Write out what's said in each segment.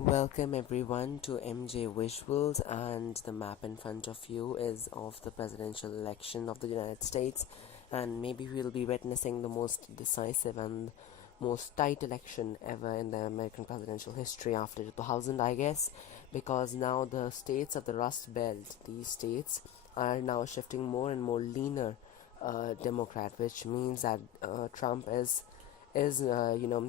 Welcome everyone to MJ Visuals, and the map in front of you is of the presidential election of the United States, and maybe we'll be witnessing the most decisive and most tight election ever in the American presidential history after 2000, I guess, because now the states of the Rust Belt, these states are now shifting more and more leaner Democrat, which means that Trump is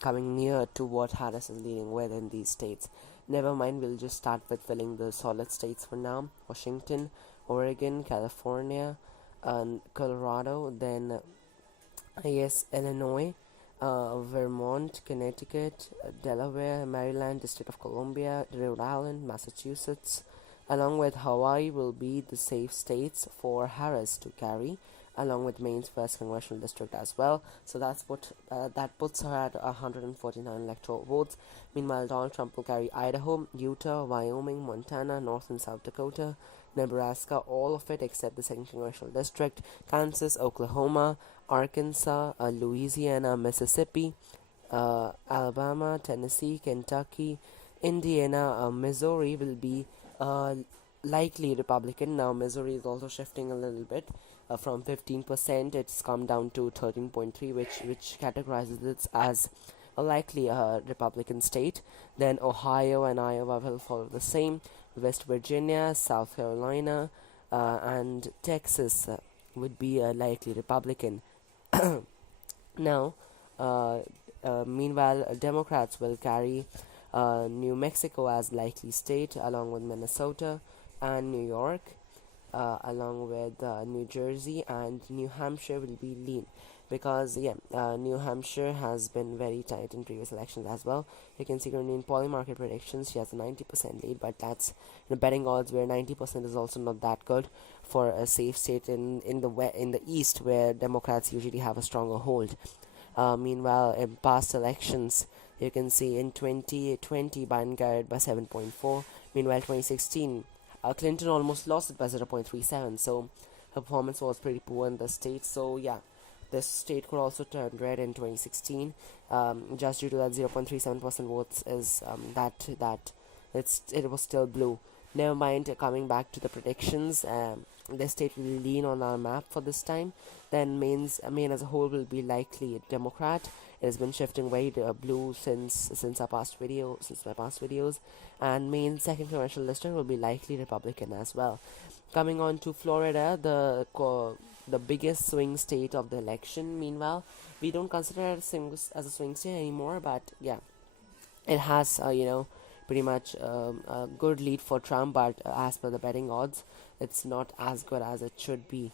coming near to what Harris is leading with in these states. Never mind, we'll just start with filling the solid states for now: Washington, Oregon, California, Colorado, then yes, Illinois, Vermont, Connecticut, Delaware, Maryland, District of Columbia, Rhode Island, Massachusetts, along with Hawaii will be the safe states for Harris to carry, along with Maine's first congressional district as well. So that puts her at 149 electoral votes. Meanwhile, Donald Trump will carry Idaho, Utah, Wyoming, Montana, North and South Dakota, Nebraska, all of it except the second congressional district, Kansas, Oklahoma, Arkansas, Louisiana, Mississippi, Alabama, Tennessee, Kentucky, Indiana, Missouri will be likely Republican. Now Missouri is also shifting a little bit. From 15%, it's come down to 13.3, which categorizes it as a likely Republican state. Then Ohio and Iowa will follow the same. West Virginia, South Carolina, and Texas would be likely Republican. Now, meanwhile, Democrats will carry New Mexico as likely state, along with Minnesota and New York, along with New Jersey, and New Hampshire will be lean because New Hampshire has been very tight in previous elections as well. You can see currently in poly market predictions she has a 90% lead, but that's betting odds where 90% is also not that good for a safe state in the East, where Democrats usually have a stronger hold. Meanwhile, in past elections, you can see in 2020 Biden carried by 7.4. Meanwhile, 2016 Clinton almost lost it by 0.37. So her performance was pretty poor in the state. So yeah, this state could also turn red in 2016, just due to that 0.37% votes is it was still blue. Never mind, coming back to the predictions, the state will lean on our map for this time. Then Maine as a whole will be likely a Democrat. It has been shifting way to blue since my past videos, and Maine's second congressional district will be likely Republican as well. Coming on to Florida, the biggest swing state of the election. Meanwhile, we don't consider it as a swing state anymore, but yeah, it has pretty much a good lead for Trump, but as per the betting odds, it's not as good as it should be.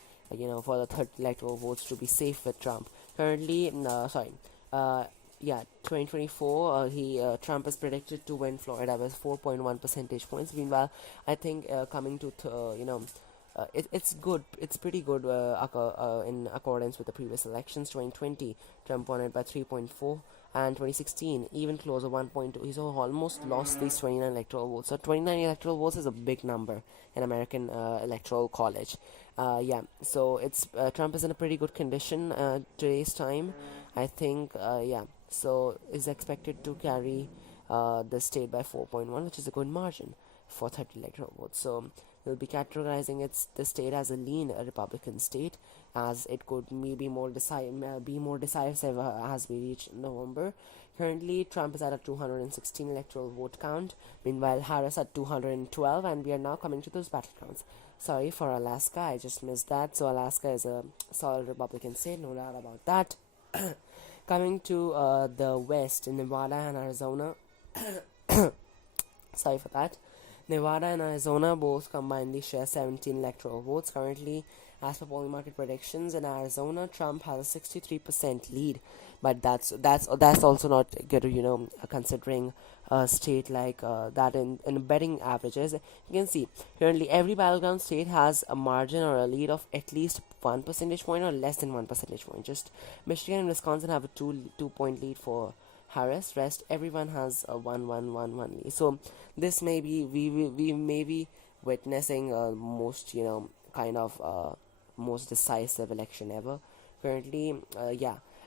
For the 30 electoral votes to be safe with Trump. Currently, 2024, Trump is predicted to win Florida with 4.1 percentage points. Meanwhile, I think coming to it's good. It's pretty good in accordance with the previous elections. 2020, Trump won it by 3.4, and 2016 even closer, 1.2. He's almost lost these 29 electoral votes. So 29 electoral votes is a big number in American electoral college. So it's Trump is in a pretty good condition today's time. I think so is expected to carry the state by 4.1, which is a good margin for 30 electoral votes. So we'll be categorizing the state as a lean Republican state, as it could maybe be more decisive as we reach November. Currently, Trump is at a 216 electoral vote count. Meanwhile, Harris at 212, and we are now coming to those battlegrounds. Sorry for Alaska, I just missed that. So Alaska is a solid Republican state, no doubt about that. Coming to the West, in Nevada and Arizona. Sorry for that. Nevada and Arizona both combinedly share 17 electoral votes. Currently, as per polling market predictions, in Arizona, Trump has a 63% lead, but that's also not good, considering a state like that in betting averages. You can see currently every battleground state has a margin or a lead of at least 1 percentage point or less than 1 percentage point. Just Michigan and Wisconsin have a 2 point lead for Harris. Rest everyone has a 1 lead. So this may be we may be witnessing most most decisive election ever. Currently,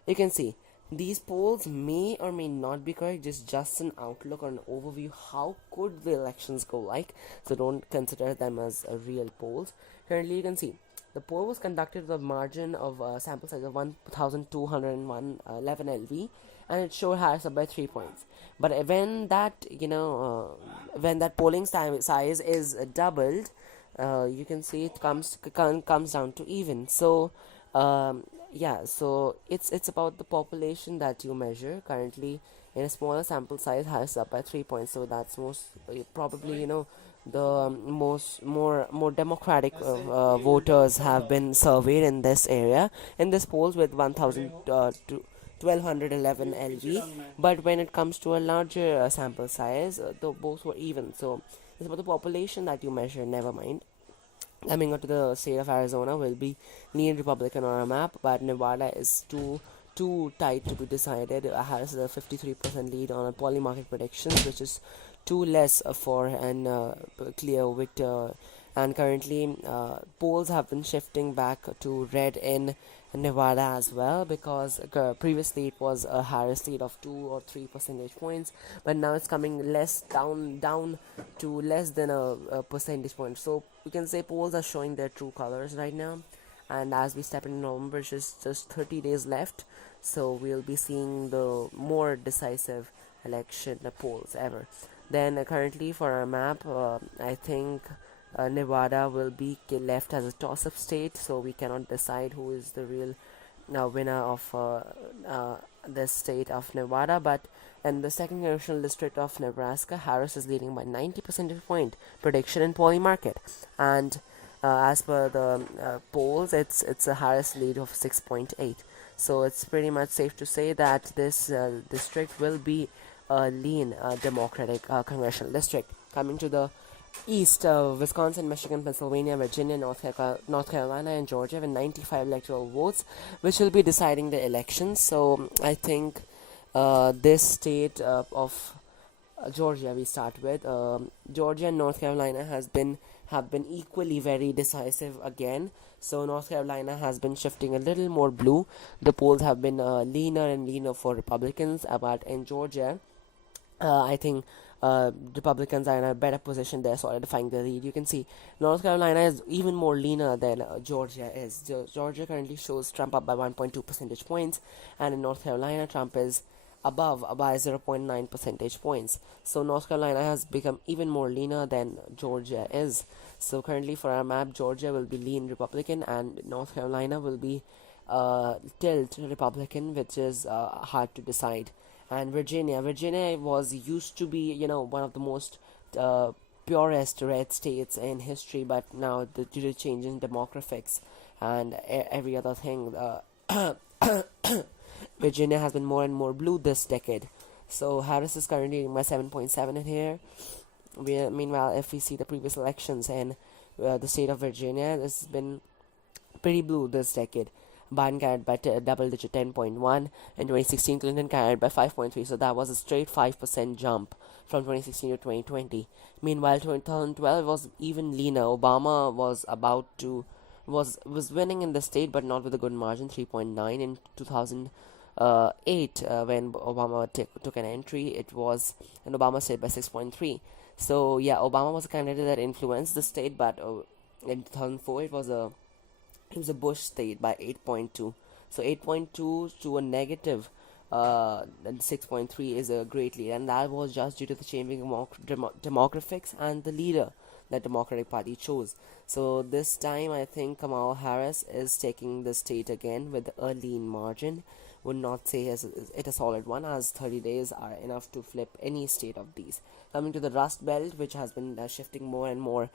you can see These polls may or may not be correct, just an outlook or an overview. How could the elections go like? So don't consider them as real polls. Currently, you can see the poll was conducted with a margin of sample size of 1,211 LV, and it showed Harris up by 3 points. But when that when that polling size is doubled, you can see it comes down to even. So yeah, so it's about the population that you measure. Currently, in a smaller sample size, Harris up by 3 points. So that's most probably the most more democratic voters have been surveyed in this area, in this polls, with 1000 to 1211 LV. But when it comes to a larger sample size, the both were even. So it's about the population that you measure. Never mind. Coming on to the state of Arizona, will be lean Republican on a map, but Nevada is too tight to be decided. Harris is a 53% lead on a poly market predictions, which is too less for an clear victor. And currently, polls have been shifting back to red in Nevada as well, because previously it was a Harris lead of 2 or 3 percentage points, but now it's coming less down to less than a percentage point. So we can say polls are showing their true colors right now. And as we step into November, it's just 30 days left, so we'll be seeing the more decisive election polls ever. Then currently for our map, I think Nevada will be left as a toss-up state, so we cannot decide who is the real winner of the state of Nevada. But in the second congressional district of Nebraska, Harris is leading by 90 percentage point prediction in poly market, and as per the polls, it's a Harris lead of 6.8. So it's pretty much safe to say that this district will be a lean Democratic congressional district. Coming to the East, Wisconsin, Michigan, Pennsylvania, Virginia, North Carolina, and Georgia, with 95 electoral votes, which will be deciding the elections. So I think this state of Georgia, we start with Georgia and North Carolina have been equally very decisive again. So North Carolina has been shifting a little more blue. The polls have been leaner and leaner for Republicans, but in Georgia, I think Republicans are in a better position there, solidifying the lead. You can see North Carolina is even more leaner than Georgia is. Georgia currently shows Trump up by 1.2 percentage points, and in North Carolina, Trump is above by 0.9 percentage points. So North Carolina has become even more leaner than Georgia is. So currently for our map, Georgia will be lean Republican, and North Carolina will be tilt Republican, which is hard to decide. And Virginia was used to be one of the most purest red states in history, but now due to change in demographics and every other thing, Virginia has been more and more blue this decade. So Harris is currently by 7.7 in here. Meanwhile, if we see the previous elections in the state of Virginia, this has been pretty blue this decade. Biden carried by double digit 10.1. In 2016, Clinton carried by 5.3. So that was a straight 5% jump from 2016 to 2020. Meanwhile, 2012 was even leaner. Obama was winning in the state, but not with a good margin, 3.9. In 2008, when Obama took an entry, it was in Obama state by 6.3. So yeah, Obama was a candidate that influenced the state, but in 2004 it was a Bush state by 8.2. So 8.2 to a negative 6.3 is a great lead, and that was just due to the changing demographics and the leader that Democratic Party chose. So this time I think Kamala Harris is taking the state again with a lean margin. Would not say it a solid one, as 30 days are enough to flip any state of these. Coming to the Rust Belt, which has been shifting more and more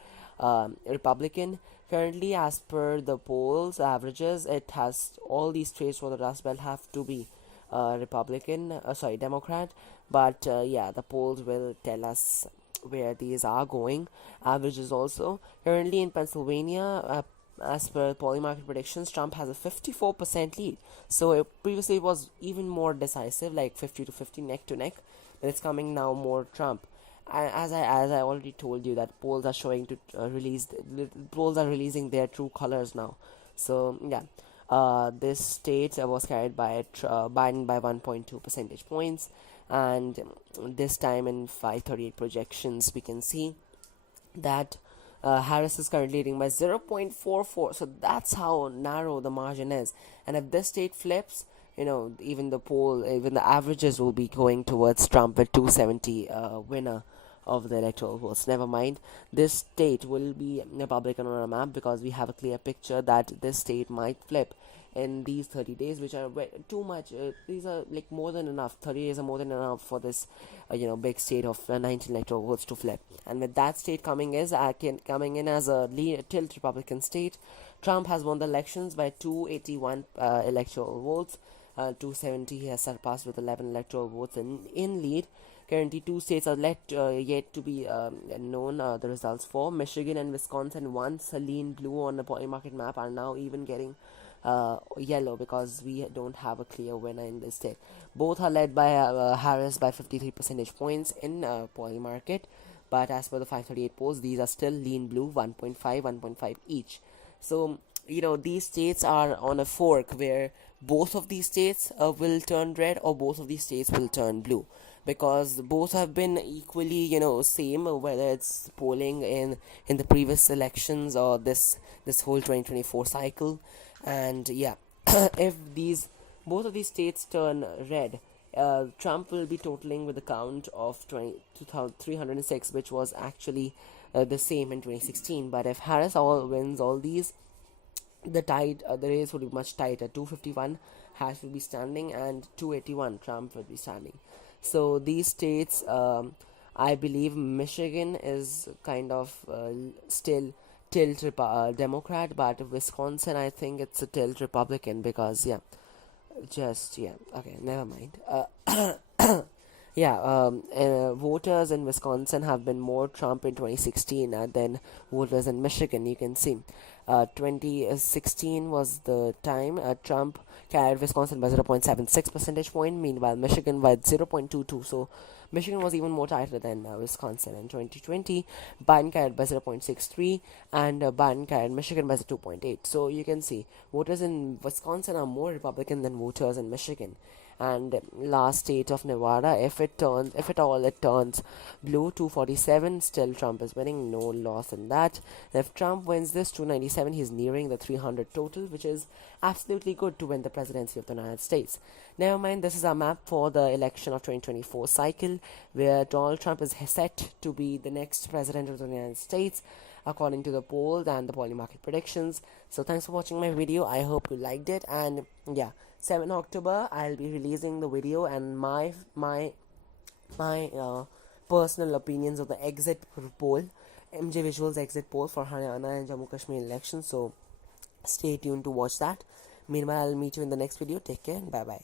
Republican. Currently, as per the polls averages, it has all these states for the Rust Belt have to be Democrat. But yeah, the polls will tell us where these are going. Averages also. Currently in Pennsylvania, as per poly market predictions, Trump has a 54% lead. So previously it was even more decisive, like 50 to 50 neck to neck. But it's coming now more Trump. As I already told you, that polls are showing to polls are releasing their true colors now. So yeah, This state was carried by Biden by 1.2 percentage points, and this time in 538 projections we can see that Harris is currently leading by 0.44. So that's how narrow the margin is. And if this state flips, even the averages will be going towards Trump with 270 winner of the electoral votes. Never mind, this state will be Republican on our map because we have a clear picture that this state might flip in these 30 days, which are too much. These are like more than enough. 30 days are more than enough for this big state of 19 electoral votes to flip. And with that state coming in as a tilt Republican state, Trump has won the elections by 281 electoral votes. 270 he has surpassed with 11 electoral votes in lead. Currently, two states are yet to be known the results for. Michigan and Wisconsin, once lean blue on the poly market map, are now even getting yellow because we don't have a clear winner in this state. Both are led by Harris by 53 percentage points in poly market, but as per the 538 polls, these are still lean blue, 1.5 each. So these states are on a fork where both of these states will turn red or both of these states will turn blue, because both have been equally same, whether it's polling in the previous elections or this whole 2024 cycle. And yeah, if both of these states turn red, Trump will be totaling with a count of 306, which was actually the same in 2016. But if Harris wins all these, the race would be much tighter. 251 Harris will be standing and 281 Trump will be standing. So these states, I believe Michigan is kind of still tilt Democrat, but Wisconsin, I think it's a tilt Republican because okay, never mind. Voters in Wisconsin have been more Trump in 2016 than voters in Michigan. You can see 2016 was the time Trump carried Wisconsin by 0.76 percentage point, meanwhile Michigan by 0.22. So Michigan was even more tighter than Wisconsin. In 2020, Biden carried by 0.63 and Biden carried Michigan by 2.8. So you can see voters in Wisconsin are more Republican than voters in Michigan. And last state of Nevada, if it turns blue, 247, still Trump is winning, no loss in that. And if Trump wins this 297, he's nearing the 300 total, which is absolutely good to win the presidency of the United States. Never mind, this is our map for the election of 2024 cycle, where Donald Trump is set to be the next president of the United States, according to the polls and the poly market predictions. So thanks for watching my video. I hope you liked it. And 7 October I'll be releasing the video and my personal opinions of the exit poll, MJ Visuals exit poll for Haryana and Jammu Kashmir elections. So stay tuned to watch that. Meanwhile, I'll meet you in the next video. Take care and bye bye.